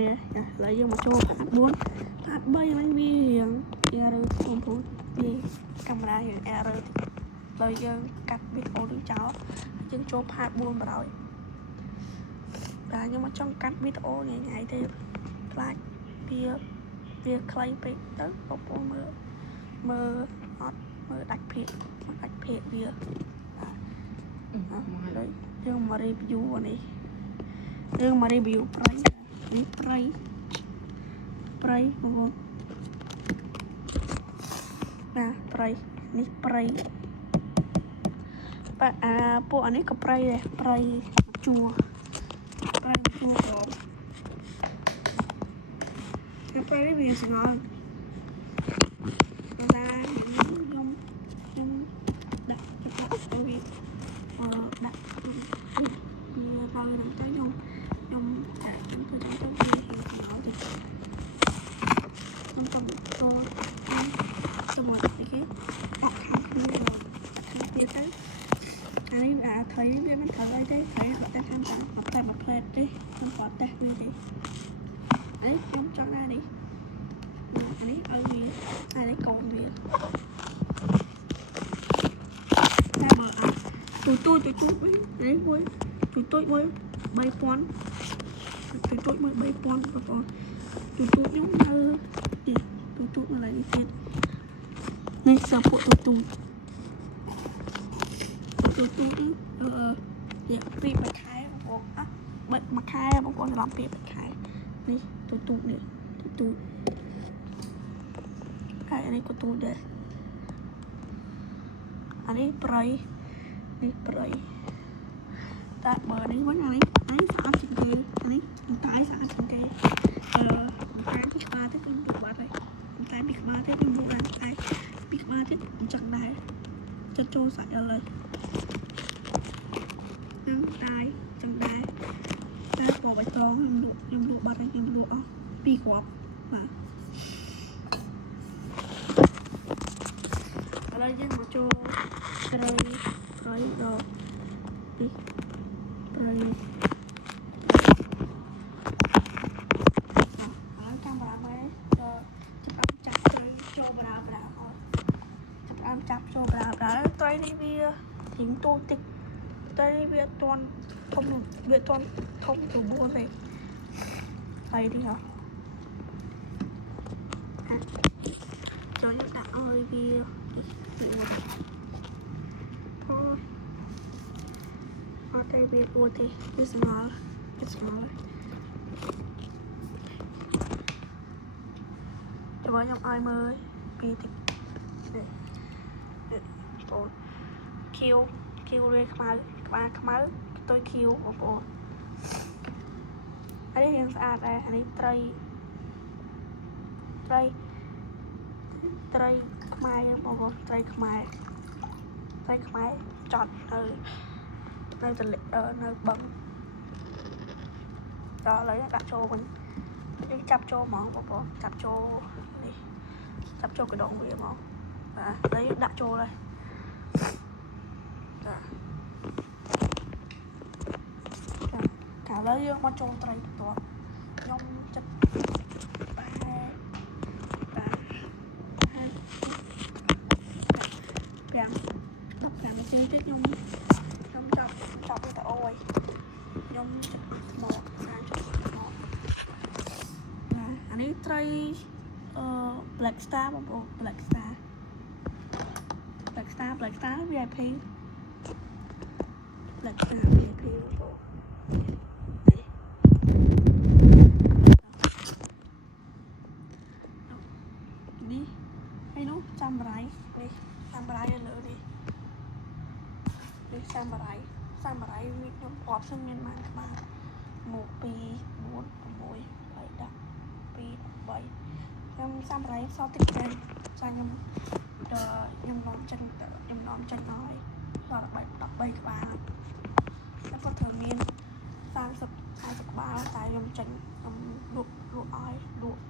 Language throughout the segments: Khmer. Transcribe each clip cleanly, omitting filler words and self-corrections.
គ្នាឥឡូវយើងមកចូលផាត4ផាត3វិញវារៀង error បងប្អូនវាកាមេរ៉ារៀង error តិចឥឡូវយើងកាត់វីដេអូនេះចោលយើងចូលផាត4បណ្ដោយបាទខ្ញុំមកចង់កាត់វីដេអូញ៉ៃទេខ្លាចវាខ្លីពេកទៅបងប្អូនមើលអត់មើលដាច់ភាគវាបាទយើងមក review អានេះយើងមក review ប្រៃនេះប្រៃបងប្អូនណាប្រៃនេះប្រៃបាទពួកអានេះក៏ប្រៃដែរប្រៃជួក្រមប្រៃវាស្ងល់ខ្ញុំដាក់ចុះទៅវាដាក់វាដល់នឹងទៅខ្ញុំចាខ្ញុំទៅវាស្ងល់ទៅខ្ញុំចង់ចូលមកនេះគេដាក់ខាងនេះទៀតទៅអានេះថៃវាមិនត្រូវអីទេថៃគាត់តែតាមតែមួយផ្លែតទេខ្ញុំគាត់តែវាទេអានេះខ្ញុំចង់អានេះអានេះឲ្យវាអានេះកូនវាតែមើលទូចវិញនេះមួយទូចមួយ3000ទូចមួយ3000បងប្អូនទូចខ្ញុំនៅនេះទូចមកឡើយនេះទៀតនេះសពួកទូចនេះពីមួយខែបងប្អូនមួយខែបងប្អូនច្រឡំពីមួយខែនេះទូចនេះទូចហើយអានេះក៏ទូចដែរអានេះប្រៃនេះប្រៃតែបើនេះវិញអានេះស្អាតជាងគេអានេះតែស្អាតជាងគេតែពីក្បាលទៅខ្ញុំយកបាត់ហើយតែពីក្បាលទៅខ្ញុំយកបានតែពីក្បាលទៀតអញ្ចឹងដែរចិត្តចូលសាច់ឥឡូវនឹងតែចឹងដែរតែពណ៌បៃតងខ្ញុំលក់បាត់ហើយខ្ញុំលក់អស់2គ្រាប់បាទឥឡូវយើងមកចូលប្រៃដល់នេះប្រៃហើយកាមេរ៉ាមើលចាប់ត្រីចូលបរាអត់ចាប់ចូលបរាត្រីនេះវារៀងទូតិចត្រីនេះវាអត់ទាន់ធំវាអត់ទាន់ធំទៅ4ទេហើយនេះហ៎ចូលយកដាក់ឲ្យវាអត់ទេវាពួតទេវាស្ងល់ចាំខ្ញុំឲ្យមើលពីតិចនេះបងខៀវវាខ្មៅក្បាលខ្មៅផ្ទុយខៀវបងប្អូនអានេះយ៉ាងស្អាតដែរអានេះត្រីខ្មែរបងប្អូនត្រីខ្មែរចត់នៅទន្លេនៅបឹងដល់ឥឡូវដាក់ចូលវិញយើងចាប់ចូលហ្មងបងប្អូនចាប់ចូលនេះចាប់ចូលកណ្ដុងវាហ្មងបាទឥឡូវយើងដាក់ចូលហើយឥឡូវយើងមកចូលត្រីបន្ទាប់ខ្ញុំចិត្ត15នាទីទៀតខ្ញុំចាប់វីដេអូហើយខ្ញុំចិត្តមកអានេះត្រី Black Star បងប្អូន Black Star VIP Black Star VIP បងប្អូននេះហើយនោះសាមរ៉ៃនេះសាមរ៉ៃនៅលើនេះសាមរ៉ៃវាខ្ញុំរាប់សិនមានបានក្បាល1 2 4 6 8 10 2 13ខ្ញុំសាមរ៉ៃសតតិចដែរខ្ញុំនាំចេញឲ្យដល់13ក្បាលតែគាត់ត្រូវមាន30 40ក្បាលតែខ្ញុំចេញខ្ញុំលក់ឲ្យលក់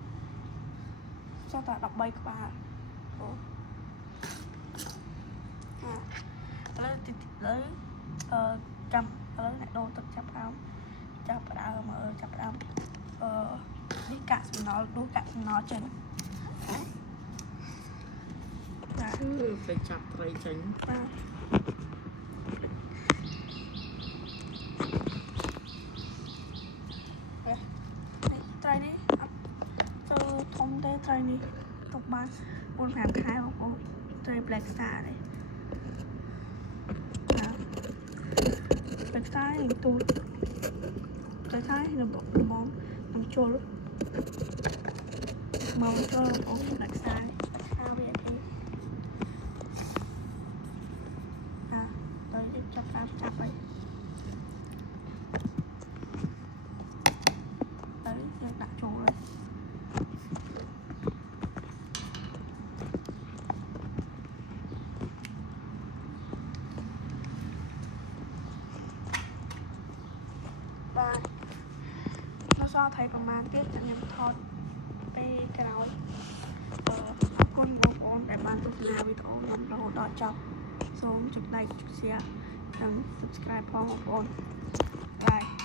ចុះតែ13ក្បាលអូឥឡូវចាំឥឡូវអ្នកដូរទឹកចាប់ផ្ដើម នេះកាក់សំណល់ដួសកាក់សំណល់ចេញបាទ ទៅចាប់ត្រីចេញ បាទត្រីនេះអត់ទៅធំទេត្រីនេះទុកបាន 4-5 ខែបងប្អូនត្រី Black Star នេះBlack Star នេះទូច Black Star នេះរបបនឹងជុលមកជុលបងប្អូន Black Star នេះខាវាអីទៅចាប់ហើយទៅយើងដាក់ចូលហើយបាទនៅសល់ថៃប្រហែលទៀតខ្ញុំថតពេលក្រោយអរគុណបងប្អូនដែលបានទស្សនាវីដេអូខ្ញុំរហូតដល់ចប់សូមចុច like ចុច share និង subscribe ផងបងប្អូនបាយ